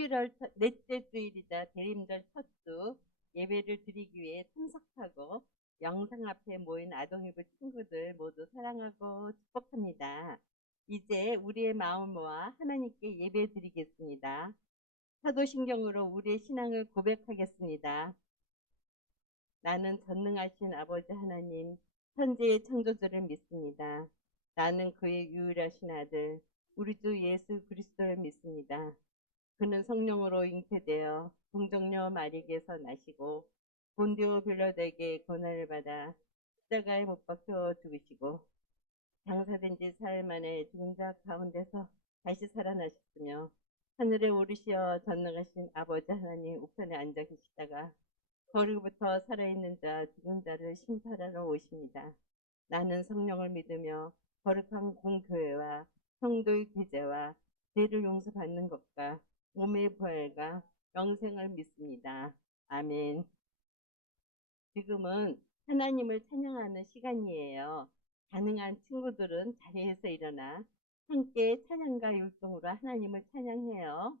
11월 넷째 주일이자 대림절 첫 주 예배를 드리기 위해 참석하고 영상 앞에 모인 아동일부 친구들 모두 사랑하고 축복합니다. 이제 우리의 마음 모아 하나님께 예배 드리겠습니다. 사도신경으로 우리의 신앙을 고백하겠습니다. 나는 전능하신 아버지 하나님, 천지의 창조주를 믿습니다. 나는 그의 유일하신 아들, 우리 주 예수 그리스도를 믿습니다. 그는 성령으로 잉태되어 동정녀 마리에게서 나시고 본디오 빌라도에게 고난을 받아 십자가에 못 박혀 죽으시고 장사된 지 사흘 만에 죽은 자 가운데서 다시 살아나셨으며 하늘에 오르시어 전능하신 아버지 하나님 우편에 앉아 계시다가 거기부터 살아있는 자 죽은 자를 심판하러 오십니다. 나는 성령을 믿으며 거룩한 공교회와 성도의 교제와 죄를 용서받는 것과 몸의 부활과 영생을 믿습니다. 아멘. 지금은 하나님을 찬양하는 시간이에요. 가능한 친구들은 자리에서 일어나 함께 찬양과 율동으로 하나님을 찬양해요.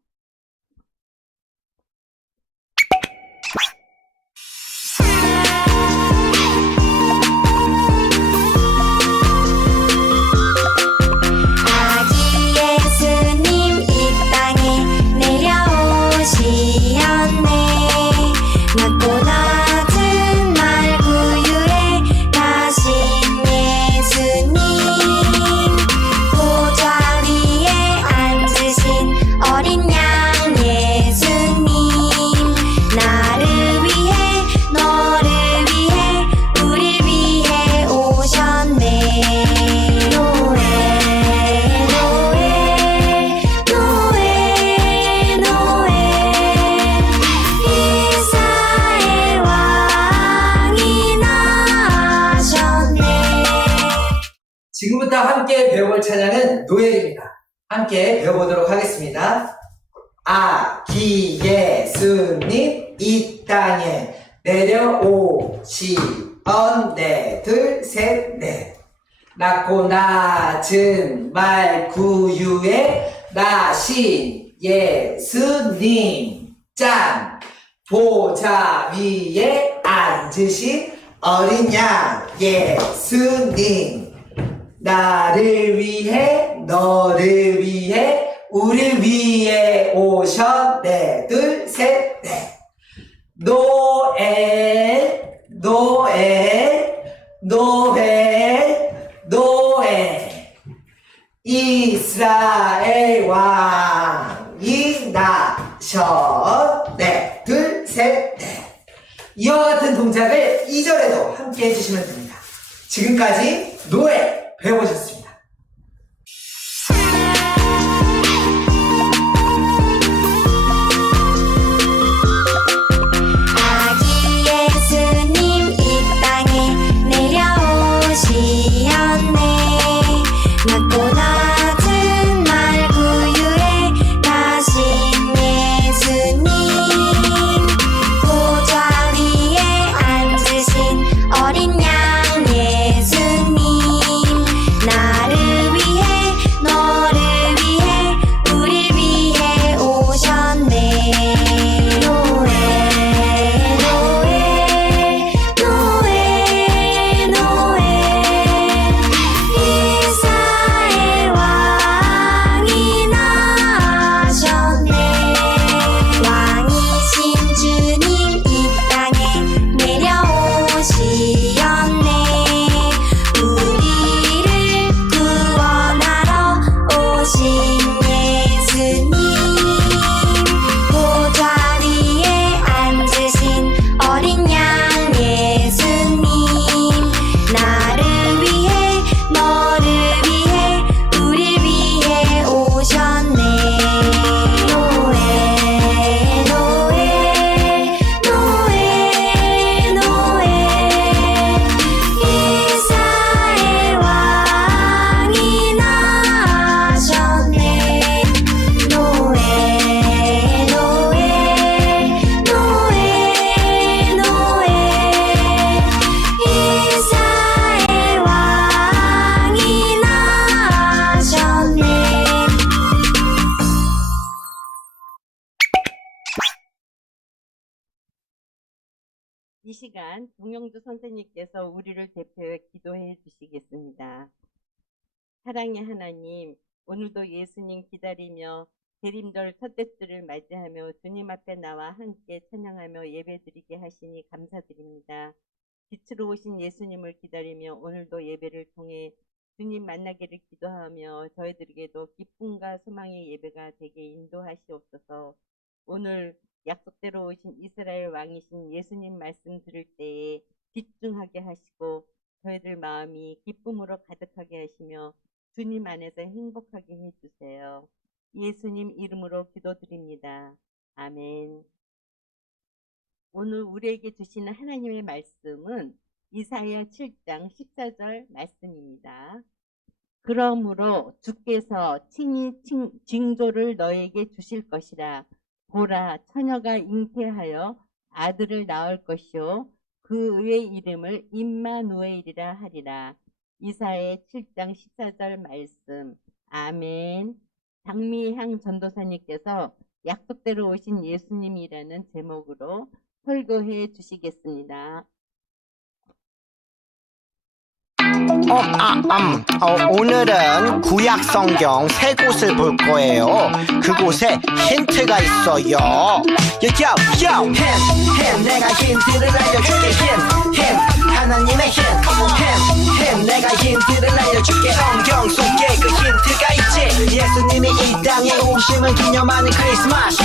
지금부터 함께 배워볼 찬양은 노엘입니다. 함께 배워보도록 하겠습니다. 아기 예수님 이 땅에 내려오시언네 둘 셋 넷 낮고 낮은 말 구유에 나신 예수님 짠 보좌 위에 앉으신 어린 양 예수님 나를 위해 너를 위해 우릴 위해 오셨네 둘 셋 넷 노엘 노엘 노엘 노엘 이스라엘 왕이 나셨네 둘 셋 넷 이와 같은 동작을 2절에도 함께 해주시면 됩니다. 지금까지 노엘 배워보셨습니다. 아기 예수님 이 땅에 내려오시었네 낮고 낮은 말 구유에 나신 예수님 보좌 위에 앉으신 어린 양 예수님 나 이 시간 동영주 선생님께서 우리를 대표해 기도해 주시겠습니다. 사랑의 하나님, 오늘도 예수님 기다리며 대림절 첫째 주를 맞이하며 주님 앞에 나와 함께 찬양하며 예배드리게 하시니 감사드립니다. 빛으로 오신 예수님을 기다리며 오늘도 예배를 통해 주님 만나기를 기도하며 저희들에게도 기쁨과 소망의 예배가 되게 인도하시옵소서. 오늘 약속대로 오신 이스라엘 왕이신 예수님 말씀 들을 때에 집중하게 하시고 저희들 마음이 기쁨으로 가득하게 하시며 주님 안에서 행복하게 해주세요. 예수님 이름으로 기도드립니다. 아멘. 오늘 우리에게 주시는 하나님의 말씀은 이사야 7장 14절 말씀입니다. 그러므로 주께서 친히 징조를 너에게 주실 것이라. 보라, 처녀가 잉태하여 아들을 낳을 것이요 그의 이름을 임마누엘이라 하리라. 이사야 7장 14절 말씀. 아멘. 장미향 전도사님께서 약속대로 오신 예수님이라는 제목으로 설교해 주시겠습니다. 오늘은 구약 성경 세 곳을 볼 거예요. 그곳에 힌트가 있어요. 내가 힌트를 알려줄게. 하나님의 힌트. 내가 힌트를 알려줄게. 성경 속에 그 힌트가 있지. 예수님이 이 땅에 오심을 기념하는 크리스마스.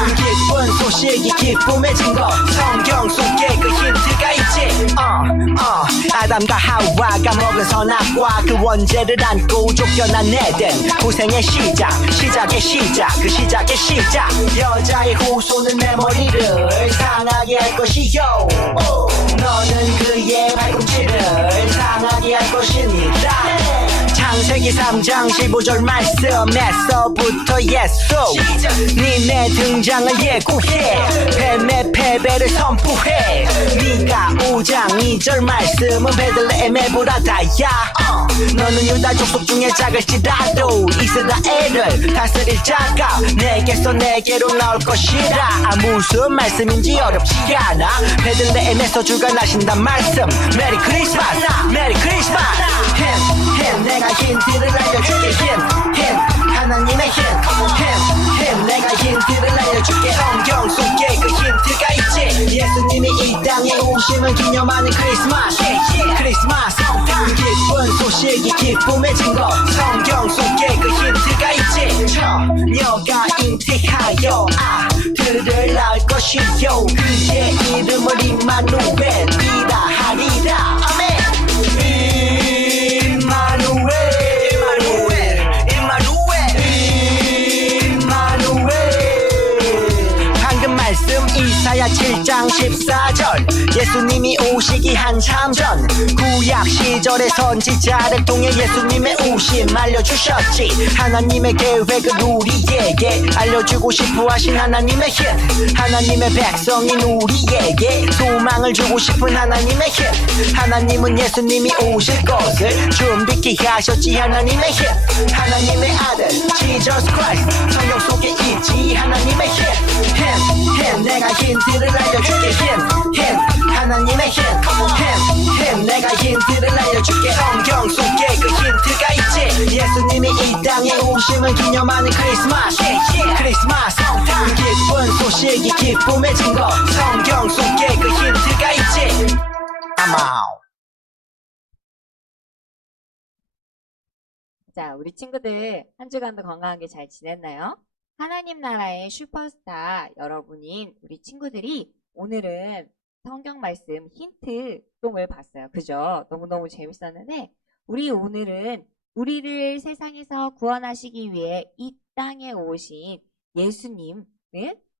그 기쁜 소식이 기쁨의 증거. 성경 속에 그 힌트가 있지. 아담과 하와가 먹은 선악과 그 원죄를 안고 쫓겨난 에덴. 고생의 시작의 시작, 그 시작의 시작. 여자의 후손은 내 머리를 상하게 할 것이요, 너는 그의 발꿈치를 상하게 할 것이니라. 창세기 3장 15절 말씀에서부터 예수 님의 등장을 예고해 뱀의 패배를 선포해. 네가 5장 2절 말씀은 베들레헴 에브라다야. 너는 유다 족속 중에 작을지라도 이스라엘을 다스릴 자가 내게서 내게로 나올 것이라. 무슨 말씀인지 어렵지 않아. 베들레헴에서 주가 나신단 말씀. 메리 크리스마스, 메리 크리스마스. 내가 힌트를 알려줄게. 하나님의 힌트. 내가 힌트를 알려줄게. 성경 속에 그 힌트가 있지. 예수님이 이 땅에 오심을 기념하는 크리스마스. 그 기쁜 소식이 기쁨의 증거. 성경 속에 그 힌트가 있지. 처녀가 잉태하여 아들을 낳을 것이요 그의 이름을 임마누엘이라 하리라. 아멘. 이사야 7장 14절 예수님이 오시기 한참 전 구약 시절의 선지자를 통해 예수님의 오심 알려주셨지. 하나님의 계획을 우리에게 알려주고 싶어 하신 하나님의 힌트. 하나님의 백성인 우리에게 소망을 주고 싶은 하나님의 힌트. 하나님은 예수님이 오실 것을 준비케 하셨지. 하나님의 힌트. 하나님의 아들 지저스 크라이스트 성경 속에 있지. 하나님의 힌트. 내가 힌트를 알려줄게. 하나님의 힌트. 내가 힌트를 알려줄게. 성경 속에 그 힌트가 있지. 예수님이 이 땅에 오심을 기념하는 크리스마스. 그 기쁜 소식이 기쁨의 증거. 성경 속에 그 힌트가 있지. 자, 우리 친구들 한 주간도 건강하게 잘 지냈나요? 하나님 나라의 슈퍼스타 여러분인 우리 친구들이 오늘은 성경 말씀 힌트송을 봤어요. 그죠? 너무너무 재밌었는데 우리 오늘은 우리를 세상에서 구원하시기 위해 이 땅에 오신 예수님을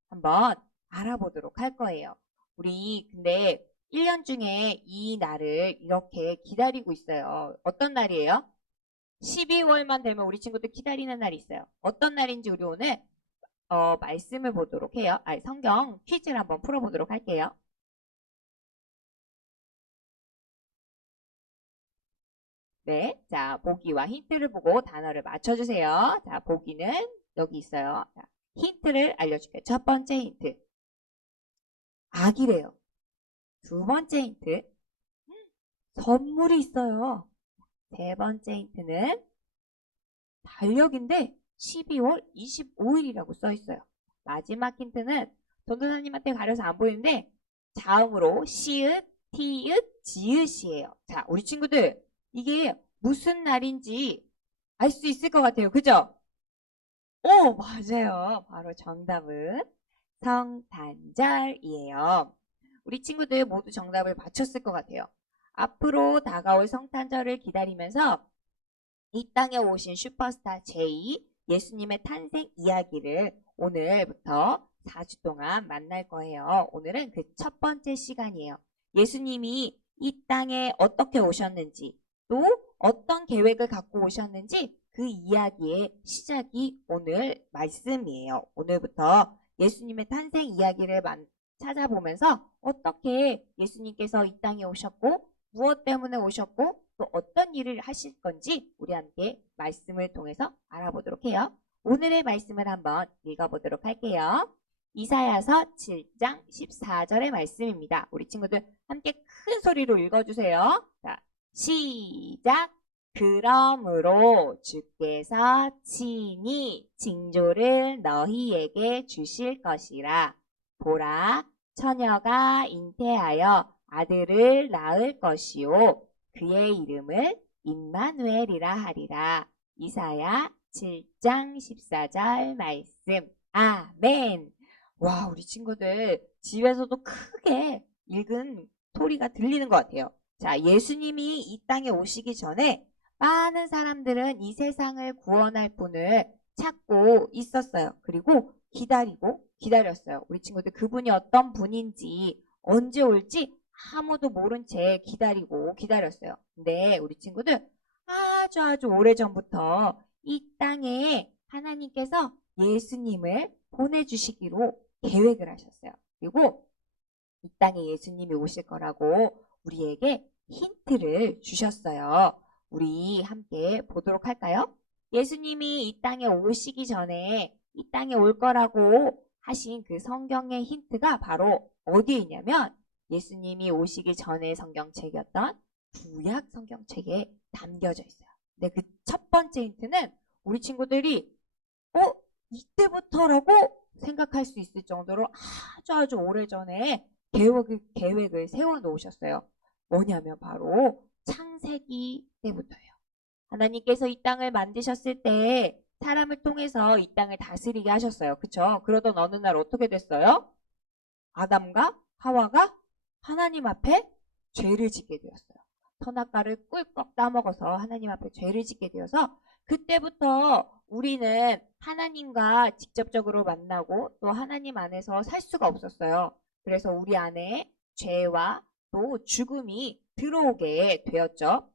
한번 알아보도록 할 거예요. 우리 근데 1년 중에 이 날을 이렇게 기다리고 있어요. 어떤 날이에요? 12월만 되면 우리 친구들 기다리는 날이 있어요. 어떤 날인지 우리 오늘 말씀을 보도록 해요. 성경 퀴즈를 한번 풀어보도록 할게요. 네, 자, 보기와 힌트를 보고 단어를 맞춰주세요. 자, 보기는 여기 있어요. 자, 힌트를 알려줄게요. 첫 번째 힌트. 아기래요. 두 번째 힌트, 선물이 있어요. 세 번째 힌트는 달력인데 12월 25일이라고 써 있어요. 마지막 힌트는 전도사님한테 가려서 안 보이는데 자음으로 시읒, 티읒, 지읒이에요. 자, 우리 친구들 이게 무슨 날인지 알 수 있을 것 같아요. 그죠? 오, 맞아요. 바로 정답은 성탄절이에요. 우리 친구들 모두 정답을 맞췄을 것 같아요. 앞으로 다가올 성탄절을 기다리면서 이 땅에 오신 슈퍼스타 제이 예수님의 탄생 이야기를 오늘부터 4주 동안 만날 거예요. 오늘은 그 첫 번째 시간이에요. 예수님이 이 땅에 어떻게 오셨는지 또 어떤 계획을 갖고 오셨는지 그 이야기의 시작이 오늘 말씀이에요. 오늘부터 예수님의 탄생 이야기를 찾아보면서 어떻게 예수님께서 이 땅에 오셨고 무엇 때문에 오셨고 또 어떤 일을 하실 건지 우리 함께 말씀을 통해서 알아보도록 해요. 오늘의 말씀을 한번 읽어보도록 할게요. 이사야서 7장 14절의 말씀입니다. 우리 친구들 함께 큰 소리로 읽어주세요. 자, 시작! 그러므로 주께서 친히 징조를 너희에게 주실 것이라. 보라, 처녀가 잉태하여 아들을 낳을 것이요 그의 이름을 임마누엘이라 하리라. 이사야 7장 14절 말씀. 아멘. 와, 우리 친구들 집에서도 크게 읽은 소리가 들리는 것 같아요. 자, 예수님이 이 땅에 오시기 전에 많은 사람들은 이 세상을 구원할 분을 찾고 있었어요. 그리고 기다리고 기다렸어요. 우리 친구들 그분이 어떤 분인지 언제 올지 아무도 모른 채 기다리고 기다렸어요. 근데 우리 친구들 아주 오래전부터 이 땅에 하나님께서 예수님을 보내주시기로 계획을 하셨어요. 그리고 이 땅에 예수님이 오실 거라고 우리에게 힌트를 주셨어요. 우리 함께 보도록 할까요? 예수님이 이 땅에 오시기 전에 이 땅에 올 거라고 하신 그 성경의 힌트가 바로 어디에 있냐면 예수님이 오시기 전에 성경책이었던 구약 성경책에 담겨져 있어요. 근데 그 첫 번째 힌트는 우리 친구들이 이때부터라고 생각할 수 있을 정도로 아주 오래전에 계획을 세워놓으셨어요. 뭐냐면 바로 창세기 때부터예요. 하나님께서 이 땅을 만드셨을 때 사람을 통해서 이 땅을 다스리게 하셨어요. 그쵸? 그러던 어느 날 어떻게 됐어요? 아담과 하와가 하나님 앞에 죄를 짓게 되었어요. 선악과를 꿀꺽 따먹어서 하나님 앞에 죄를 짓게 되어서 그때부터 우리는 하나님과 직접적으로 만나고 또 하나님 안에서 살 수가 없었어요. 그래서 우리 안에 죄와 또 죽음이 들어오게 되었죠.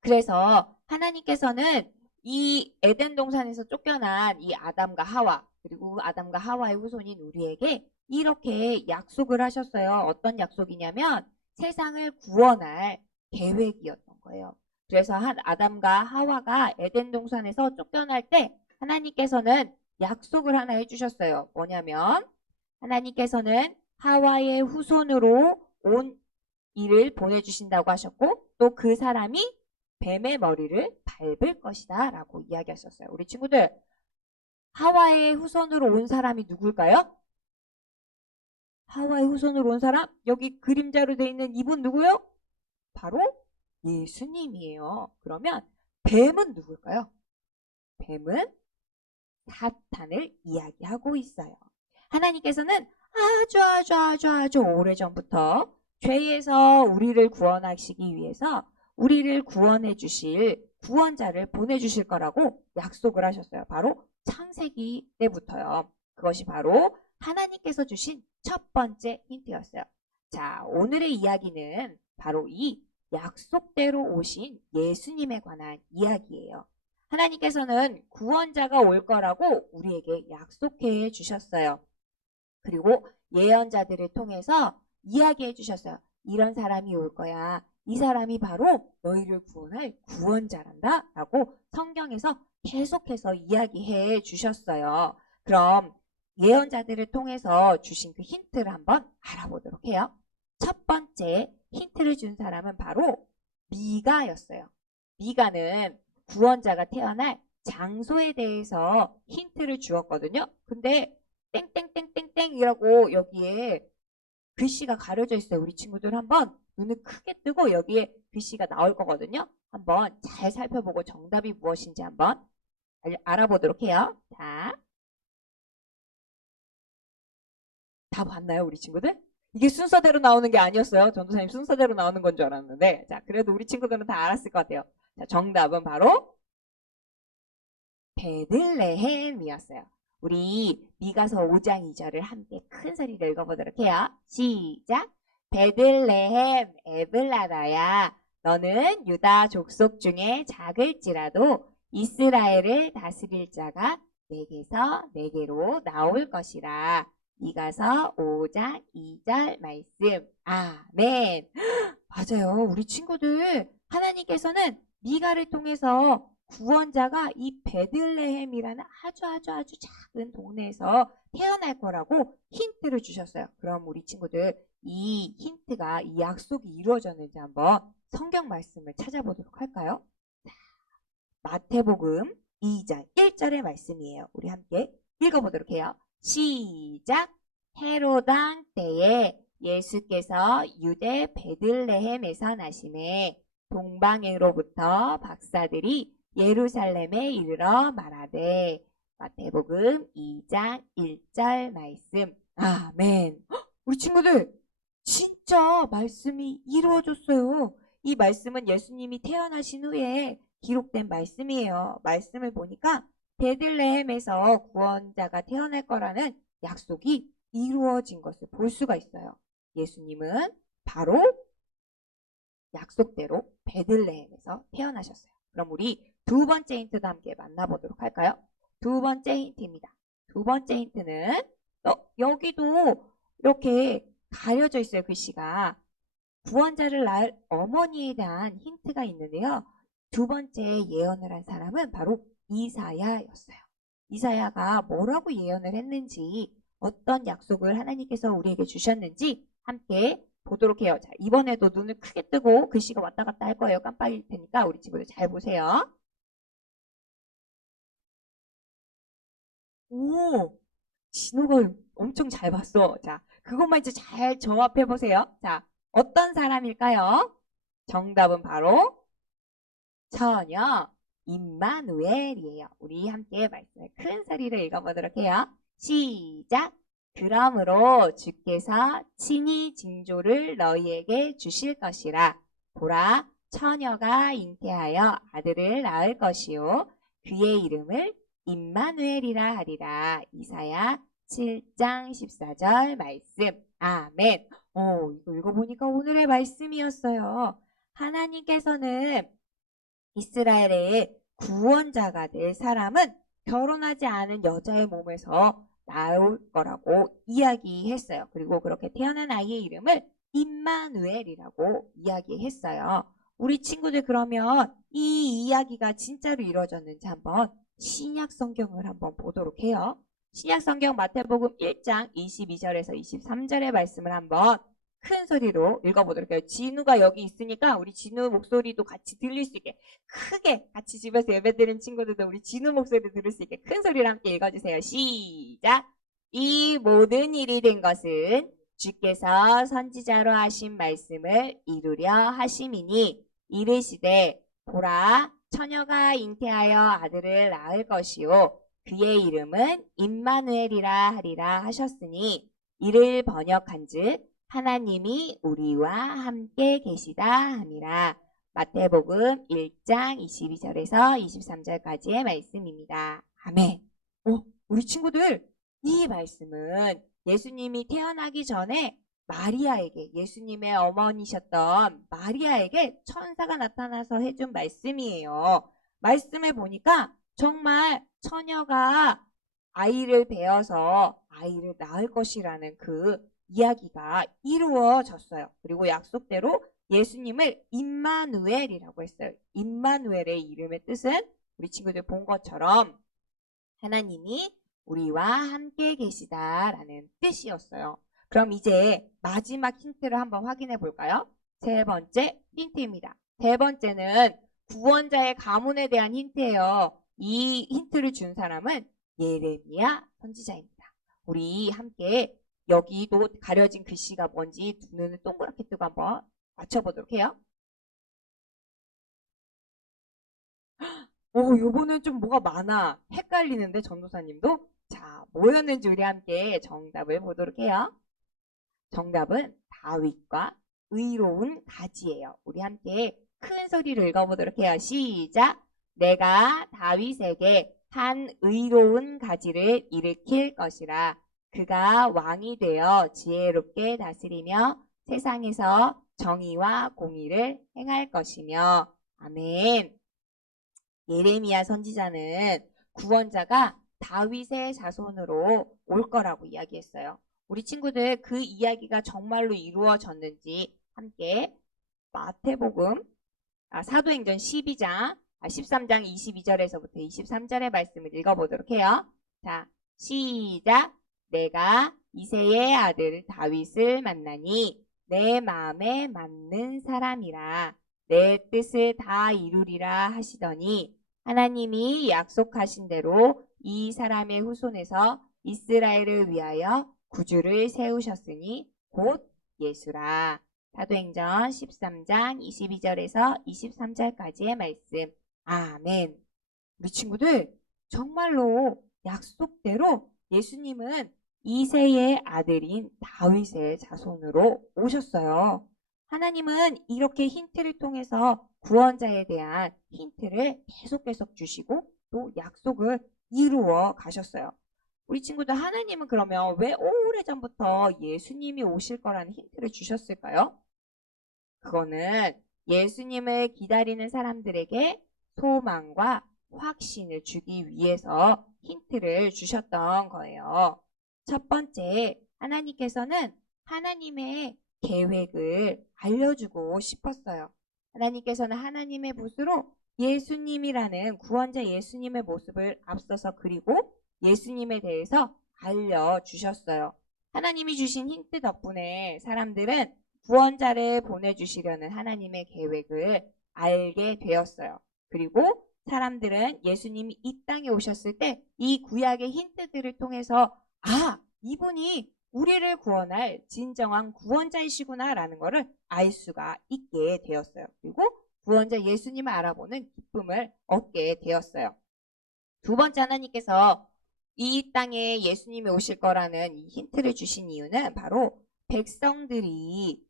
그래서 하나님께서는 이 에덴 동산에서 쫓겨난 이 아담과 하와 그리고 아담과 하와의 후손인 우리에게 이렇게 약속을 하셨어요. 어떤 약속이냐면 세상을 구원할 계획이었던 거예요. 그래서 아담과 하와가 에덴 동산에서 쫓겨날 때 하나님께서는 약속을 하나 해주셨어요. 뭐냐면 하나님께서는 하와의 후손으로 온 이를 보내주신다고 하셨고 또 그 사람이 뱀의 머리를 밟을 것이다 라고 이야기하셨어요. 우리 친구들 하와의 후손으로 온 사람이 누굴까요? 하와의 후손으로 온 사람 여기 그림자로 되어 있는 이분 누구요? 바로 예수님이에요. 그러면 뱀은 누굴까요? 뱀은 사탄을 이야기하고 있어요. 하나님께서는 아주 오래전부터 죄에서 우리를 구원하시기 위해서 우리를 구원해 주실 구원자를 보내주실 거라고 약속을 하셨어요. 바로 창세기 때부터요. 그것이 바로 하나님께서 주신 첫 번째 힌트였어요. 자, 오늘의 이야기는 바로 이 약속대로 오신 예수님에 관한 이야기예요. 하나님께서는 구원자가 올 거라고 우리에게 약속해 주셨어요. 그리고 예언자들을 통해서 이야기해 주셨어요. 이런 사람이 올 거야. 이 사람이 바로 너희를 구원할 구원자란다 라고 성경에서 계속해서 이야기해 주셨어요. 그럼 예언자들을 통해서 주신 그 힌트를 한번 알아보도록 해요. 첫 번째 힌트를 준 사람은 바로 미가였어요. 미가는 구원자가 태어날 장소에 대해서 힌트를 주었거든요. 근데 땡땡땡땡땡이라고 여기에 글씨가 가려져 있어요. 우리 친구들 한번 눈을 크게 뜨고 여기에 글씨가 나올 거거든요. 한번 잘 살펴보고 정답이 무엇인지 한번 알아보도록 해요. 자, 다 봤나요, 우리 친구들? 이게 순서대로 나오는 게 아니었어요. 전도사님 순서대로 나오는 건 줄 알았는데, 자, 그래도 우리 친구들은 다 알았을 것 같아요. 자, 정답은 바로 베들레헴이었어요. 우리 미가서 5장 2절을 함께 큰 소리로 읽어보도록 해요. 시작! 베들레헴 에블라다야, 너는 유다 족속 중에 작을지라도 이스라엘을 다스릴 자가 내게서 내게로 나올 것이라. 미가서 5장 2절 말씀. 아멘. 맞아요. 우리 친구들, 하나님께서는 미가를 통해서 구원자가 이 베들레헴이라는 아주 작은 동네에서 태어날 거라고 힌트를 주셨어요. 그럼 우리 친구들, 이 힌트가, 이 약속이 이루어졌는지 한번 성경 말씀을 찾아보도록 할까요? 마태복음 2장 1절의 말씀이에요. 우리 함께 읽어보도록 해요. 시작! 헤롯 왕 때에 예수께서 유대 베들레헴에서 나시매 동방으로부터 박사들이 예루살렘에 이르러 말하되. 마태복음 2장 1절 말씀. 아멘. 우리 친구들, 진짜 말씀이 이루어졌어요. 이 말씀은 예수님이 태어나신 후에 기록된 말씀이에요. 말씀을 보니까 베들레헴에서 구원자가 태어날 거라는 약속이 이루어진 것을 볼 수가 있어요. 예수님은 바로 약속대로 베들레헴에서 태어나셨어요. 그럼 우리 두 번째 힌트도 함께 만나보도록 할까요? 두 번째 힌트입니다. 두 번째 힌트는 여기도 이렇게 가려져 있어요. 글씨가. 구원자를 낳을 어머니에 대한 힌트가 있는데요. 두 번째 예언을 한 사람은 바로 이사야였어요. 이사야가 뭐라고 예언을 했는지, 어떤 약속을 하나님께서 우리에게 주셨는지 함께 보도록 해요. 자, 이번에도 눈을 크게 뜨고 글씨가 왔다 갔다 할 거예요. 깜빡일 테니까 우리 친구들 잘 보세요. 오, 진호가 엄청 잘 봤어. 자, 그것만 이제 잘 정합해 보세요. 자, 어떤 사람일까요? 정답은 바로 처녀 임마누엘이에요. 우리 함께 말씀을 큰 소리로 읽어보도록 해요. 시작! 그러므로 주께서 친히 징조를 너희에게 주실 것이라. 보라, 처녀가 잉태하여 아들을 낳을 것이요 그의 이름을 임마누엘이라 하리라. 이사야 7장 14절 말씀. 아멘. 이거 읽어보니까 오늘의 말씀이었어요. 하나님께서는 이스라엘의 구원자가 될 사람은 결혼하지 않은 여자의 몸에서 나올 거라고 이야기했어요. 그리고 그렇게 태어난 아이의 이름을 임마누엘이라고 이야기했어요. 우리 친구들, 그러면 이 이야기가 진짜로 이루어졌는지 한번 신약 성경을 한번 보도록 해요. 신약 성경 마태복음 1장 22절에서 23절의 말씀을 한번 큰 소리로 읽어보도록 해요. 진우가 여기 있으니까 우리 진우 목소리도 같이 들릴 수 있게, 크게 같이 집에서 예배드리는 친구들도 우리 진우 목소리도 들을 수 있게 큰 소리로 함께 읽어주세요. 시작! 이 모든 일이 된 것은 주께서 선지자로 하신 말씀을 이루려 하심이니, 이르시되 보라, 처녀가 잉태하여 아들을 낳을 것이요 그의 이름은 임마누엘이라 하리라 하셨으니, 이를 번역한즉 하나님이 우리와 함께 계시다 함이라. 마태복음 1장 22절에서 23절까지의 말씀입니다. 아멘. 우리 친구들, 이 말씀은 예수님이 태어나기 전에 마리아에게, 예수님의 어머니셨던 마리아에게 천사가 나타나서 해준 말씀이에요. 말씀을 보니까 정말 처녀가 아이를 베어서 아이를 낳을 것이라는 그 이야기가 이루어졌어요. 그리고 약속대로 예수님을 임마누엘이라고 했어요. 임마누엘의 이름의 뜻은 우리 친구들 본 것처럼 하나님이 우리와 함께 계시다라는 뜻이었어요. 그럼 이제 마지막 힌트를 한번 확인해 볼까요? 세 번째 힌트입니다. 세 번째는 구원자의 가문에 대한 힌트예요. 이 힌트를 준 사람은 예레미야 선지자입니다. 우리 함께 여기도 가려진 글씨가 뭔지 두 눈을 동그랗게 뜨고 한번 맞춰보도록 해요. 오, 요거는 좀 뭐가 많아. 헷갈리는데, 전도사님도? 자, 뭐였는지 우리 함께 정답을 보도록 해요. 정답은 다윗과 의로운 가지예요. 우리 함께 큰 소리로 읽어보도록 해요. 시작! 내가 다윗에게 한 의로운 가지를 일으킬 것이라. 그가 왕이 되어 지혜롭게 다스리며 세상에서 정의와 공의를 행할 것이며. 아멘. 예레미야 선지자는 구원자가 다윗의 자손으로 올 거라고 이야기했어요. 우리 친구들 그 이야기가 정말로 이루어졌는지 함께 마태복음 사도행전 12장 13장 22절에서부터 23절의 말씀을 읽어보도록 해요. 자, 시작! 내가 이새의 아들 다윗을 만나니 내 마음에 맞는 사람이라 내 뜻을 다 이루리라 하시더니 하나님이 약속하신 대로 이 사람의 후손에서 이스라엘을 위하여 구주를 세우셨으니 곧 예수라. 사도행전 13장 22절에서 23절까지의 말씀. 아멘. 우리 친구들 정말로 약속대로 예수님은 이새의 아들인 다윗의 자손으로 오셨어요. 하나님은 이렇게 힌트를 통해서 구원자에 대한 힌트를 계속 주시고 또 약속을 이루어 가셨어요. 우리 친구들 하나님은 그러면 왜 오래전부터 예수님이 오실 거라는 힌트를 주셨을까요? 그거는 예수님을 기다리는 사람들에게 소망과 확신을 주기 위해서 힌트를 주셨던 거예요. 첫 번째, 하나님께서는 하나님의 계획을 알려주고 싶었어요. 하나님께서는 하나님의 붓으로 예수님이라는 구원자 예수님의 모습을 앞서서 그리고 예수님에 대해서 알려주셨어요. 하나님이 주신 힌트 덕분에 사람들은 구원자를 보내주시려는 하나님의 계획을 알게 되었어요. 그리고 사람들은 예수님이 이 땅에 오셨을 때 이 구약의 힌트들을 통해서 이분이 우리를 구원할 진정한 구원자이시구나 라는 것을 알 수가 있게 되었어요. 그리고 구원자 예수님을 알아보는 기쁨을 얻게 되었어요. 두 번째, 하나님께서 이 땅에 예수님이 오실 거라는 이 힌트를 주신 이유는 바로 백성들이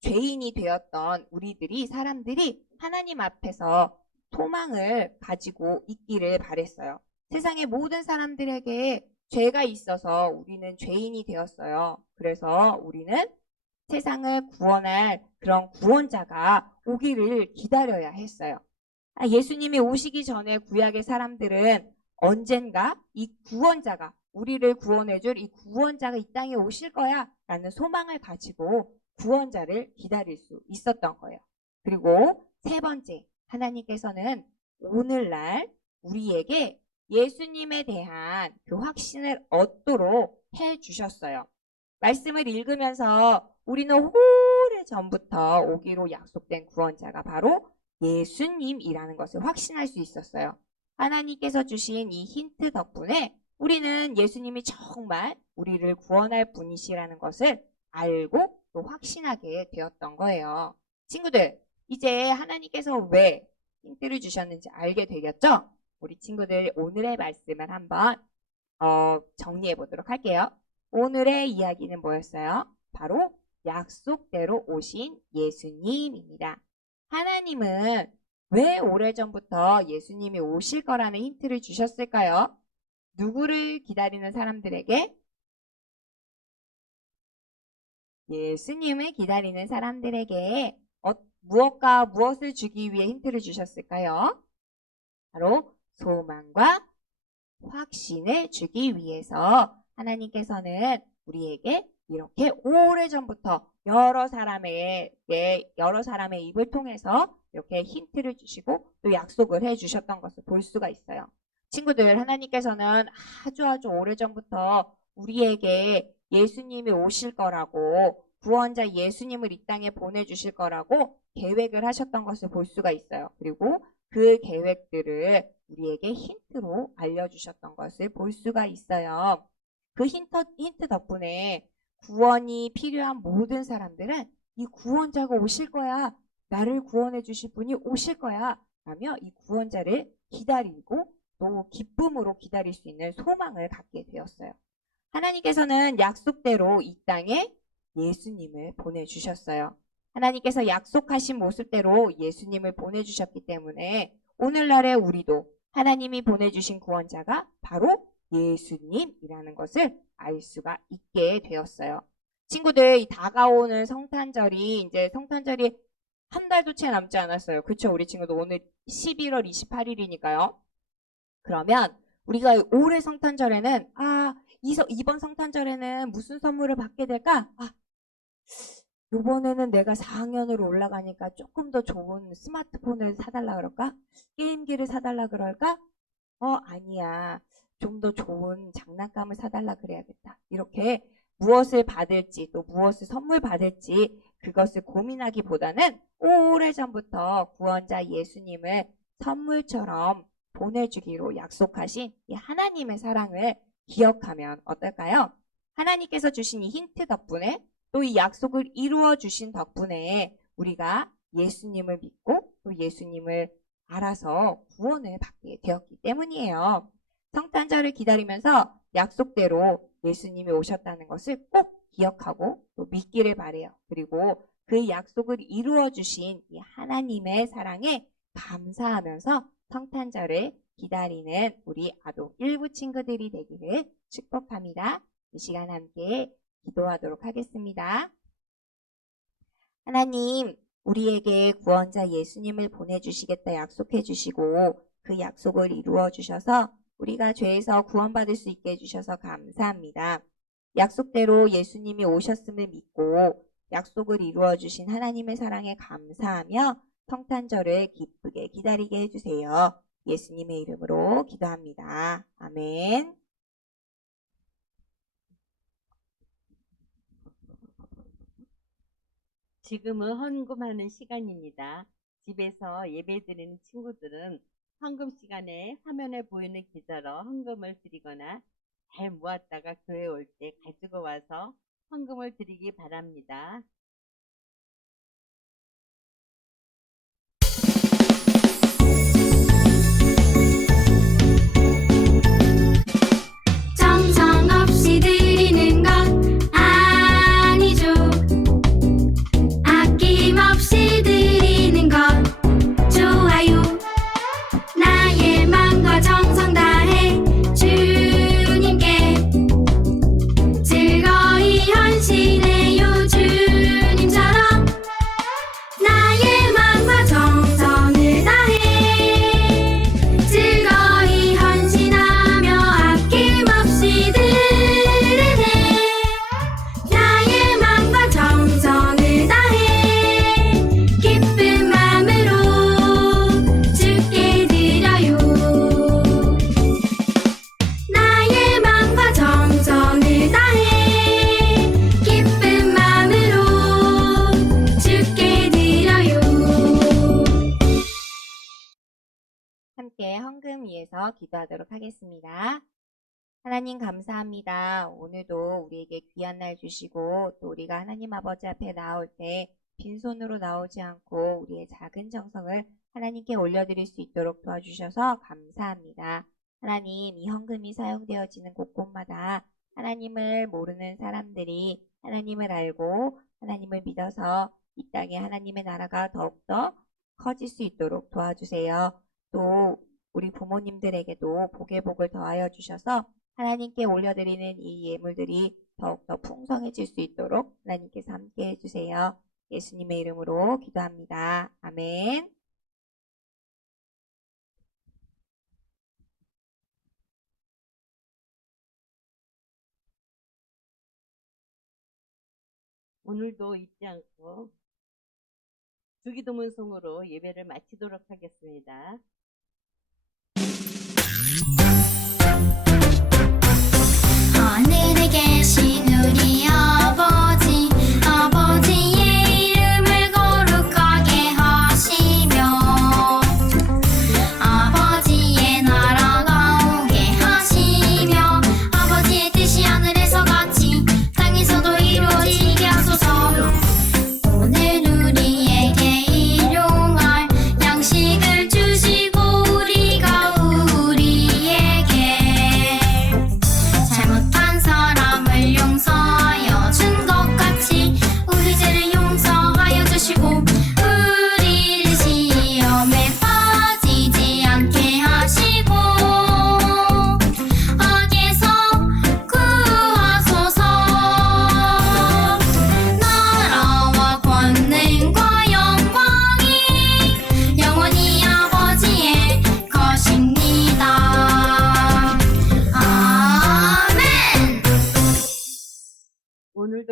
죄인이 되었던 우리들이 사람들이 하나님 앞에서 소망을 가지고 있기를 바랬어요. 세상의 모든 사람들에게 죄가 있어서 우리는 죄인이 되었어요. 그래서 우리는 세상을 구원할 그런 구원자가 오기를 기다려야 했어요. 예수님이 오시기 전에 구약의 사람들은 언젠가 이 구원자가 우리를 구원해줄 이 구원자가 이 땅에 오실 거야 라는 소망을 가지고 구원자를 기다릴 수 있었던 거예요. 그리고 세 번째, 하나님께서는 오늘날 우리에게 예수님에 대한 그 확신을 얻도록 해주셨어요. 말씀을 읽으면서 우리는 오래전부터 오기로 약속된 구원자가 바로 예수님이라는 것을 확신할 수 있었어요. 하나님께서 주신 이 힌트 덕분에 우리는 예수님이 정말 우리를 구원할 분이시라는 것을 알고 또 확신하게 되었던 거예요. 친구들, 이제 하나님께서 왜 힌트를 주셨는지 알게 되겠죠? 우리 친구들 오늘의 말씀을 한번 정리해 보도록 할게요. 오늘의 이야기는 뭐였어요? 바로 약속대로 오신 예수님입니다. 하나님은 왜 오래전부터 예수님이 오실 거라는 힌트를 주셨을까요? 누구를 기다리는 사람들에게? 예수님을 기다리는 사람들에게 무엇과 무엇을 주기 위해 힌트를 주셨을까요? 바로 소망과 확신을 주기 위해서 하나님께서는 우리에게 이렇게 오래전부터 여러 사람의 입을 통해서 이렇게 힌트를 주시고 또 약속을 해주셨던 것을 볼 수가 있어요. 친구들, 하나님께서는 아주 오래전부터 우리에게 예수님이 오실 거라고, 구원자 예수님을 이 땅에 보내주실 거라고 계획을 하셨던 것을 볼 수가 있어요. 그리고 그 계획들을 우리에게 힌트로 알려주셨던 것을 볼 수가 있어요. 그 힌트 덕분에 구원이 필요한 모든 사람들은 이 구원자가 오실 거야. 나를 구원해 주실 분이 오실 거야. 라며 이 구원자를 기다리고 또 기쁨으로 기다릴 수 있는 소망을 갖게 되었어요. 하나님께서는 약속대로 이 땅에 예수님을 보내주셨어요. 하나님께서 약속하신 모습대로 예수님을 보내주셨기 때문에 오늘날의 우리도 하나님이 보내주신 구원자가 바로 예수님이라는 것을 알 수가 있게 되었어요. 친구들, 이 다가오는 성탄절이 이제 성탄절이 한 달도 채 남지 않았어요. 그렇죠? 우리 친구들 오늘 11월 28일이니까요. 그러면 우리가 올해 성탄절에는 이번 성탄절에는 무슨 선물을 받게 될까? 요번에는 내가 4학년으로 올라가니까 조금 더 좋은 스마트폰을 사달라 그럴까? 게임기를 사달라 그럴까? 아니야. 좀 더 좋은 장난감을 사달라 그래야겠다. 이렇게 무엇을 받을지 또 무엇을 선물 받을지 그것을 고민하기보다는 오래전부터 구원자 예수님을 선물처럼 보내주기로 약속하신 이 하나님의 사랑을 기억하면 어떨까요? 하나님께서 주신 이 힌트 덕분에 또 이 약속을 이루어 주신 덕분에 우리가 예수님을 믿고 또 예수님을 알아서 구원을 받게 되었기 때문이에요. 성탄절을 기다리면서 약속대로 예수님이 오셨다는 것을 꼭 기억하고 또 믿기를 바래요. 그리고 그 약속을 이루어 주신 이 하나님의 사랑에 감사하면서 성탄절을 기다리는 우리 아동 일부 친구들이 되기를 축복합니다. 이 시간 함께 기도하도록 하겠습니다. 하나님, 우리에게 구원자 예수님을 보내주시겠다 약속해 주시고 그 약속을 이루어 주셔서 우리가 죄에서 구원받을 수 있게 해주셔서 감사합니다. 약속대로 예수님이 오셨음을 믿고 약속을 이루어 주신 하나님의 사랑에 감사하며 성탄절을 기쁘게 기다리게 해주세요. 예수님의 이름으로 기도합니다. 아멘. 지금은 헌금하는 시간입니다. 집에서 예배드리는 친구들은 헌금 시간에 화면에 보이는 계좌로 헌금을 드리거나 잘 모았다가 교회 올 때 가지고 와서 헌금을 드리기 바랍니다. 정성 없이 드리는 건 아니죠. 아낌없이 드리는 건 좋아요. 나의 마음과 정성 다해 주님께 즐거이 헌신해요. 주님처럼 나의 마음과 정성을 다해 즐거이 헌신하며 아낌없이 드리네. 나의 마음과 정성을 다해 기쁜 마음으로 주께 드려요. 나의 마음과 정성을 다해 기쁜 마음으로 주께 드려요. 함께 헌금 위해서 기도하도록 하겠습니다. 하나님 감사합니다. 오늘도 우리에게 귀한 날 주시고 또 우리가 하나님 아버지 앞에 나올 때 빈손으로 나오지 않고 우리의 작은 정성을 하나님께 올려드릴 수 있도록 도와주셔서 감사합니다. 하나님, 이 헌금이 사용되어지는 곳곳마다 하나님을 모르는 사람들이 하나님을 알고 하나님을 믿어서 이 땅에 하나님의 나라가 더욱더 커질 수 있도록 도와주세요. 또 우리 부모님들에게도 복의 복을 더하여 주셔서 하나님께 올려드리는 이 예물들이 더욱더 풍성해질 수 있도록 하나님께서 함께 해주세요. 예수님의 이름으로 기도합니다. 아멘. 오늘도 잊지 않고 주기도문송으로 예배를 마치도록 하겠습니다. 하늘의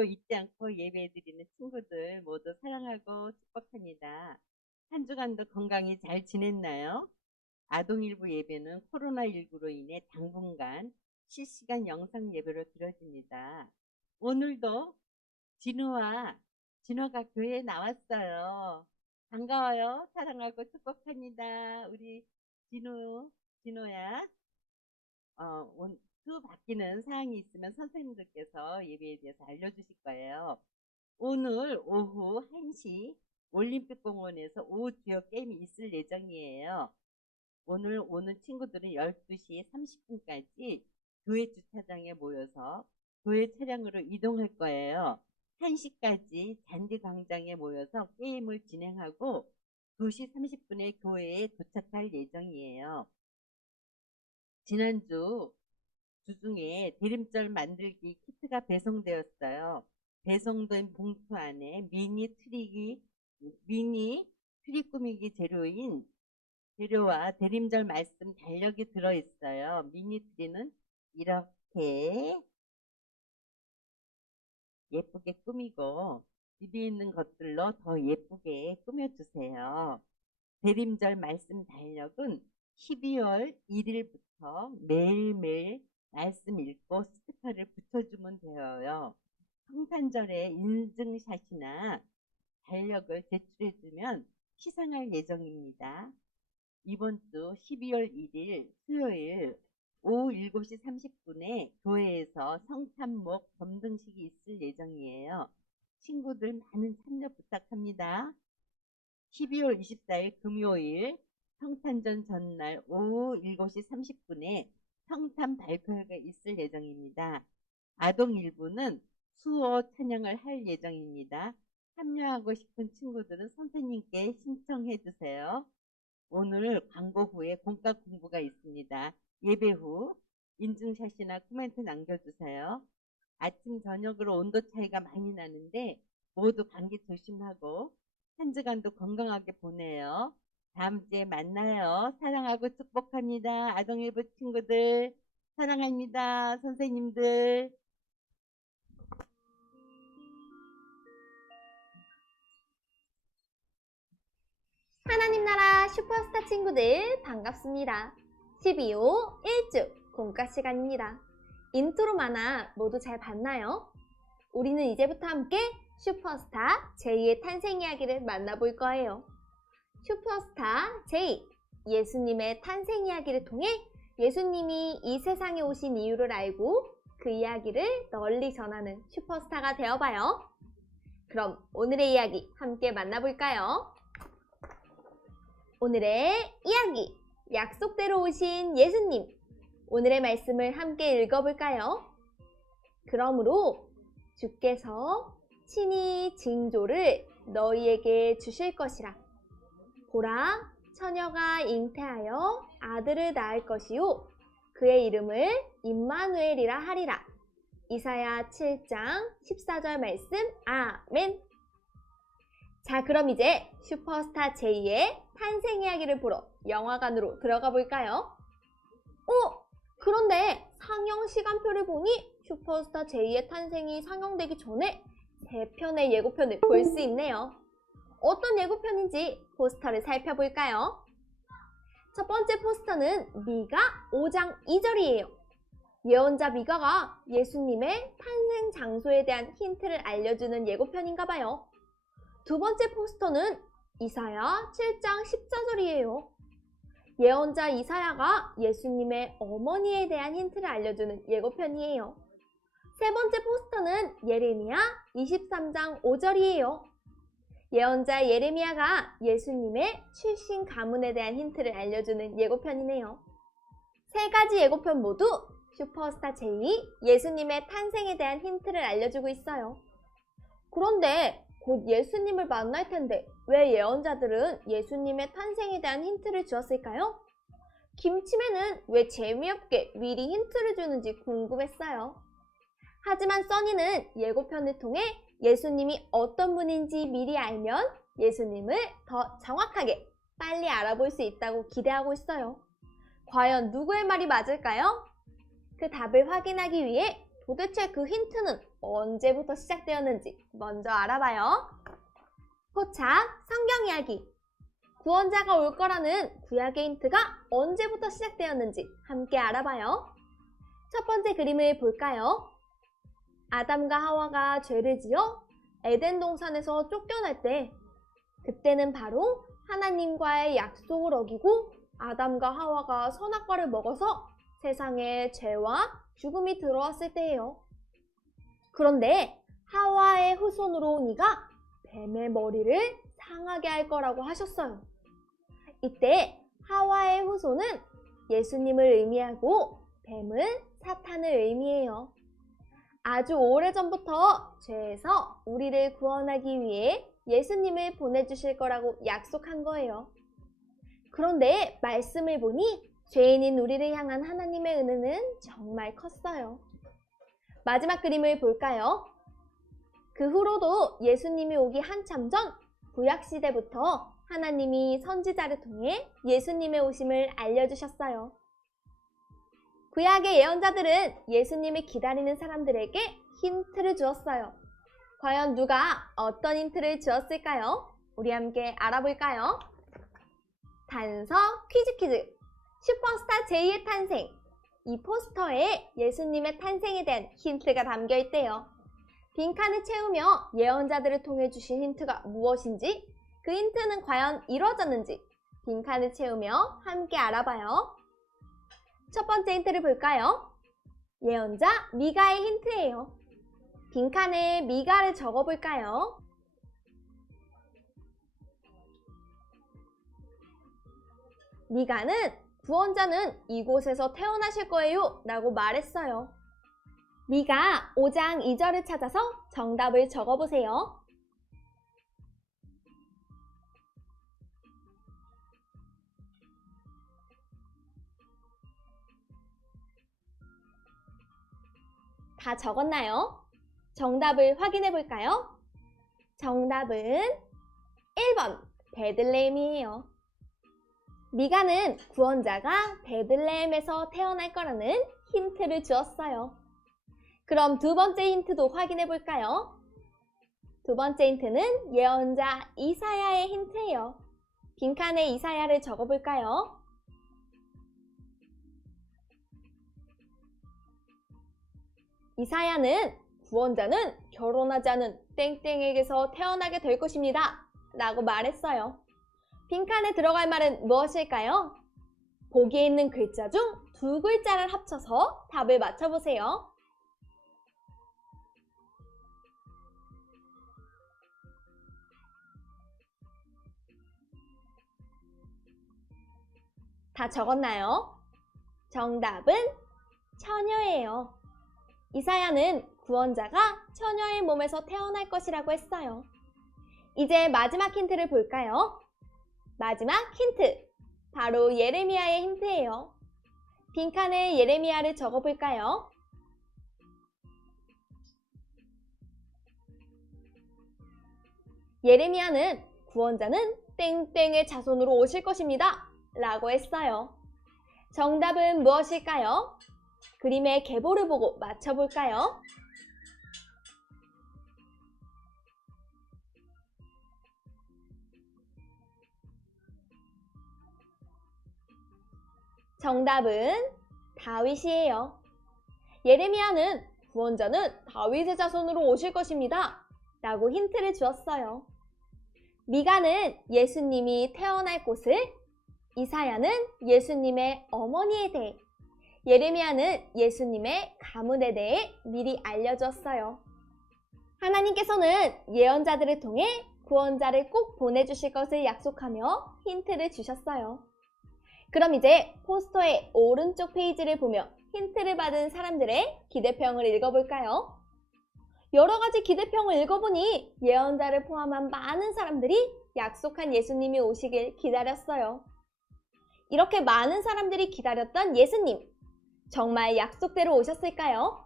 오늘도 잊지 않고 예배드리는 친구들 모두 사랑하고 축복합니다. 한 주간도 건강히 잘 지냈나요? 아동일부 예배는 코로나19로 인해 당분간 실시간 영상 예배로 드려집니다. 오늘도 진호가 교회에 나왔어요. 반가워요. 사랑하고 축복합니다. 우리 진호야. 그 바뀌는 사항이 있으면 선생님들께서 예배에 대해서 알려주실 거예요. 오늘 오후 1시 올림픽공원에서 오후 주요 게임이 있을 예정이에요. 오늘 오는 친구들은 12시 30분까지 교회 주차장에 모여서 교회 차량으로 이동할 거예요. 1시까지 잔디광장에 모여서 게임을 진행하고 2시 30분에 교회에 도착할 예정이에요. 지난주 주중에 대림절 만들기 키트가 배송되었어요. 배송된 봉투 안에 미니 트리 꾸미기 재료와 대림절 말씀 달력이 들어있어요. 미니 트리는 이렇게 예쁘게 꾸미고 집에 있는 것들로 더 예쁘게 꾸며주세요. 대림절 말씀 달력은 12월 1일부터 매일매일 말씀 읽고 스티커를 붙여주면 되어요. 성탄절에 인증샷이나 달력을 제출해주면 시상할 예정입니다. 이번 주 12월 1일 수요일 오후 7시 30분에 교회에서 성탄목 점등식이 있을 예정이에요. 친구들 많은 참여 부탁합니다. 12월 24일 금요일 성탄절 전날 오후 7시 30분에 성탄 발표회가 있을 예정입니다. 아동 일부는 수호 찬양을 할 예정입니다. 참여하고 싶은 친구들은 선생님께 신청해 주세요. 오늘 광고 후에 공과 공부가 있습니다. 예배 후 인증샷이나 코멘트 남겨주세요. 아침 저녁으로 온도 차이가 많이 나는데 모두 감기 조심하고 한 주간도 건강하게 보내요. 다음 주에 만나요. 사랑하고 축복합니다. 아동일부 친구들 사랑합니다. 선생님들. 하나님 나라 슈퍼스타 친구들 반갑습니다. 12호 1주 공과 시간입니다. 인트로 만화 모두 잘 봤나요? 우리는 이제부터 함께 슈퍼스타 제이의 탄생 이야기를 만나볼 거예요. 슈퍼스타 제이, 예수님의 탄생 이야기를 통해 예수님이 이 세상에 오신 이유를 알고 그 이야기를 널리 전하는 슈퍼스타가 되어봐요. 그럼 오늘의 이야기 함께 만나볼까요? 오늘의 이야기, 약속대로 오신 예수님. 오늘의 말씀을 함께 읽어볼까요? 그러므로 주께서 친히 징조를 너희에게 주실 것이라. 보라, 처녀가 잉태하여 아들을 낳을 것이요 그의 이름을 임마누엘이라 하리라. 이사야 7장 14절 말씀. 아멘. 자, 그럼 이제 슈퍼스타 제이의 탄생 이야기를 보러 영화관으로 들어가 볼까요? 그런데 상영 시간표를 보니 슈퍼스타 제이의 탄생이 상영되기 전에 3편의 예고편을 볼 수 있네요. 어떤 예고편인지 포스터를 살펴볼까요? 첫 번째 포스터는 미가 5장 2절이에요. 예언자 미가가 예수님의 탄생 장소에 대한 힌트를 알려주는 예고편인가봐요. 두 번째 포스터는 이사야 7장 14절이에요. 예언자 이사야가 예수님의 어머니에 대한 힌트를 알려주는 예고편이에요. 세 번째 포스터는 예레미야 23장 5절이에요. 예언자 예레미야가 예수님의 출신 가문에 대한 힌트를 알려주는 예고편이네요. 세 가지 예고편 모두 슈퍼스타 제이, 예수님의 탄생에 대한 힌트를 알려주고 있어요. 그런데 곧 예수님을 만날 텐데 왜 예언자들은 예수님의 탄생에 대한 힌트를 주었을까요? 김치맨은 왜 재미없게 미리 힌트를 주는지 궁금했어요. 하지만 써니는 예고편을 통해 예수님이 어떤 분인지 미리 알면 예수님을 더 정확하게 빨리 알아볼 수 있다고 기대하고 있어요. 과연 누구의 말이 맞을까요? 그 답을 확인하기 위해 도대체 그 힌트는 언제부터 시작되었는지 먼저 알아봐요. 포착 성경 이야기. 구원자가 올 거라는 구약의 힌트가 언제부터 시작되었는지 함께 알아봐요. 첫 번째 그림을 볼까요? 아담과 하와가 죄를 지어 에덴 동산에서 쫓겨날 때, 그때는 바로 하나님과의 약속을 어기고 아담과 하와가 선악과를 먹어서 세상에 죄와 죽음이 들어왔을 때예요. 그런데 하와의 후손으로 온 이가 뱀의 머리를 상하게 할 거라고 하셨어요. 이때 하와의 후손은 예수님을 의미하고 뱀은 사탄을 의미해요. 아주 오래전부터 죄에서 우리를 구원하기 위해 예수님을 보내주실 거라고 약속한 거예요. 그런데 말씀을 보니 죄인인 우리를 향한 하나님의 은혜는 정말 컸어요. 마지막 그림을 볼까요? 그 후로도 예수님이 오기 한참 전 구약시대부터 하나님이 선지자를 통해 예수님의 오심을 알려주셨어요. 구약의 예언자들은 예수님을 기다리는 사람들에게 힌트를 주었어요. 과연 누가 어떤 힌트를 주었을까요? 우리 함께 알아볼까요? 단서 퀴즈. 슈퍼스타 제이의 탄생. 이 포스터에 예수님의 탄생에 대한 힌트가 담겨 있대요. 빈칸을 채우며 예언자들을 통해 주신 힌트가 무엇인지, 그 힌트는 과연 이루어졌는지 빈칸을 채우며 함께 알아봐요. 첫 번째 힌트를 볼까요? 예언자 미가의 힌트예요. 빈칸에 미가를 적어볼까요? 미가는 구원자는 이곳에서 태어나실 거예요 라고 말했어요. 미가 5장 2절을 찾아서 정답을 적어보세요. 다 적었나요? 정답을 확인해 볼까요? 정답은 1번 베들레헴이에요. 미가는 구원자가 베들레헴에서 태어날 거라는 힌트를 주었어요. 그럼 두 번째 힌트도 확인해 볼까요? 두 번째 힌트는 예언자 이사야의 힌트예요. 빈칸에 이사야를 적어볼까요? 이사야는 구원자는 결혼하지 않은 땡땡에게서 태어나게 될 것입니다 라고 말했어요. 빈칸에 들어갈 말은 무엇일까요? 보기에 있는 글자 중 두 글자를 합쳐서 답을 맞춰보세요. 다 적었나요? 정답은 처녀예요. 이사야는 구원자가 처녀의 몸에서 태어날 것이라고 했어요. 이제 마지막 힌트를 볼까요? 마지막 힌트, 바로 예레미야의 힌트예요. 빈칸에 예레미야를 적어볼까요? 예레미야는 구원자는 땡땡의 자손으로 오실 것입니다 라고 했어요. 정답은 무엇일까요? 그림의 계보를 보고 맞춰볼까요? 정답은 다윗이에요. 예레미야는 구원자는 다윗의 자손으로 오실 것입니다 라고 힌트를 주었어요. 미가는 예수님이 태어날 곳을, 이사야는 예수님의 어머니에 대해, 예레미야는 예수님의 가문에 대해 미리 알려주었어요. 하나님께서는 예언자들을 통해 구원자를 꼭 보내주실 것을 약속하며 힌트를 주셨어요. 그럼 이제 포스터의 오른쪽 페이지를 보며 힌트를 받은 사람들의 기대평을 읽어볼까요? 여러 가지 기대평을 읽어보니 예언자를 포함한 많은 사람들이 약속한 예수님이 오시길 기다렸어요. 이렇게 많은 사람들이 기다렸던 예수님, 정말 약속대로 오셨을까요?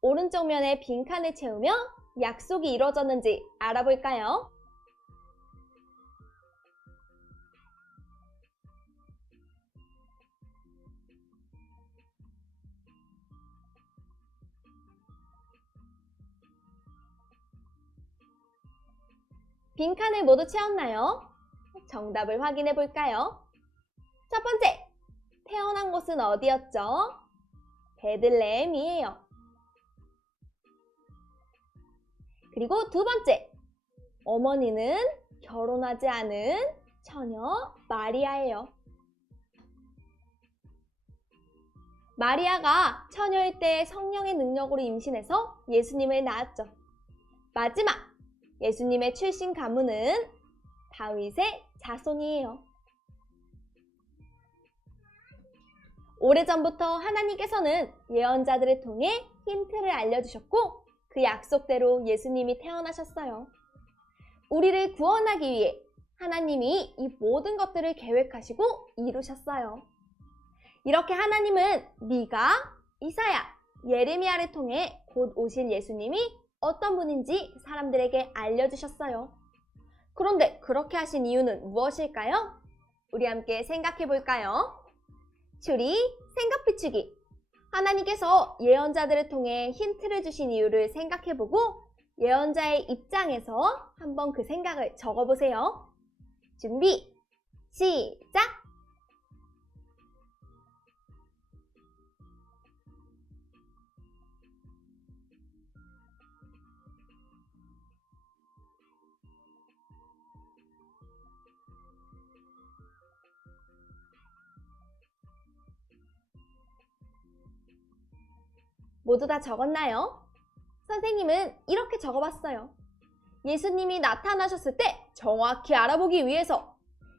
오른쪽 면에 빈칸을 채우며 약속이 이루어졌는지 알아볼까요? 빈칸을 모두 채웠나요? 정답을 확인해 볼까요? 첫 번째, 태어난 곳은 어디였죠? 베들레헴이에요. 그리고 두 번째, 어머니는 결혼하지 않은 처녀 마리아예요. 마리아가 처녀일 때 성령의 능력으로 임신해서 예수님을 낳았죠. 마지막, 예수님의 출신 가문은 다윗의 자손이에요. 오래전부터 하나님께서는 예언자들을 통해 힌트를 알려주셨고 그 약속대로 예수님이 태어나셨어요. 우리를 구원하기 위해 하나님이 이 모든 것들을 계획하시고 이루셨어요. 이렇게 하나님은 미가, 이사야, 예레미야를 통해 곧 오실 예수님이 어떤 분인지 사람들에게 알려주셨어요. 그런데 그렇게 하신 이유는 무엇일까요? 우리 함께 생각해 볼까요? 추리, 생각 비추기. 하나님께서 예언자들을 통해 힌트를 주신 이유를 생각해 보고 예언자의 입장에서 한번 그 생각을 적어보세요. 준비, 시작! 모두 다 적었나요? 선생님은 이렇게 적어봤어요. 예수님이 나타나셨을 때 정확히 알아보기 위해서,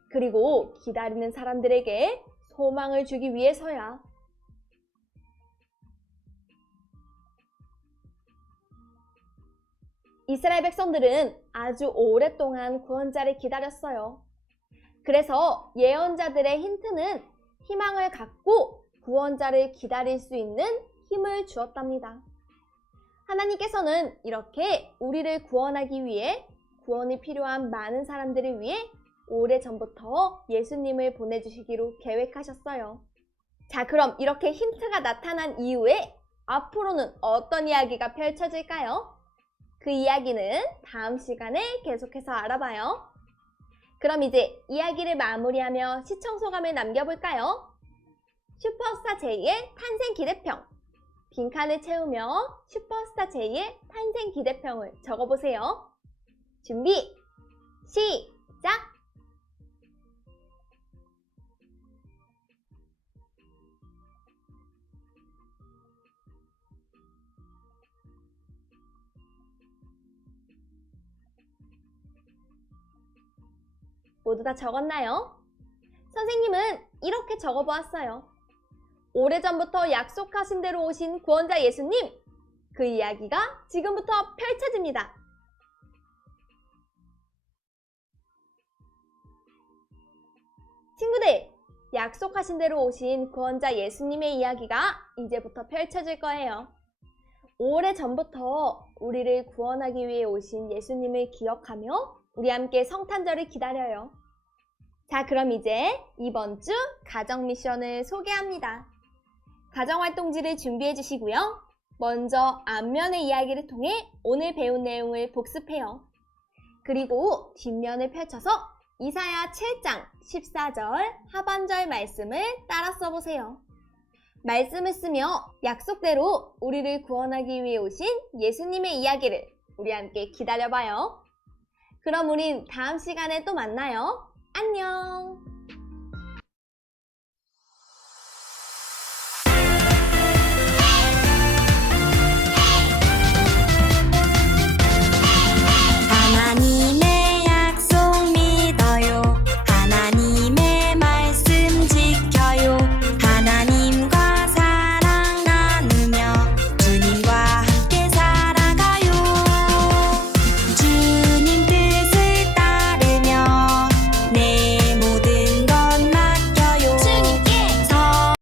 그리고 기다리는 사람들에게 소망을 주기 위해서야. 이스라엘 백성들은 아주 오랫동안 구원자를 기다렸어요. 그래서 예언자들의 힌트는 희망을 갖고 구원자를 기다릴 수 있는 힘을 주었답니다. 하나님께서는 이렇게 우리를 구원하기 위해 구원이 필요한 많은 사람들을 위해 오래전부터 예수님을 보내주시기로 계획하셨어요. 자, 그럼 이렇게 힌트가 나타난 이후에 앞으로는 어떤 이야기가 펼쳐질까요? 그 이야기는 다음 시간에 계속해서 알아봐요. 그럼 이제 이야기를 마무리하며 시청 소감을 남겨볼까요? 슈퍼스타 J의 탄생 기대평. 빈칸을 채우며 슈퍼스타 J의 탄생 기대평을 적어보세요. 준비, 시작! 모두 다 적었나요? 선생님은 이렇게 적어보았어요. 오래전부터 약속하신 대로 오신 구원자 예수님, 그 이야기가 지금부터 펼쳐집니다. 친구들, 약속하신 대로 오신 구원자 예수님의 이야기가 이제부터 펼쳐질 거예요. 오래전부터 우리를 구원하기 위해 오신 예수님을 기억하며 우리 함께 성탄절을 기다려요. 자, 그럼 이제 이번 주 가정 미션을 소개합니다. 가정활동지를 준비해 주시고요. 먼저 앞면의 이야기를 통해 오늘 배운 내용을 복습해요. 그리고 뒷면을 펼쳐서 이사야 7장 14절 하반절 말씀을 따라 써보세요. 말씀을 쓰며 약속대로 우리를 구원하기 위해 오신 예수님의 이야기를 우리 함께 기다려봐요. 그럼 우린 다음 시간에 또 만나요. 안녕!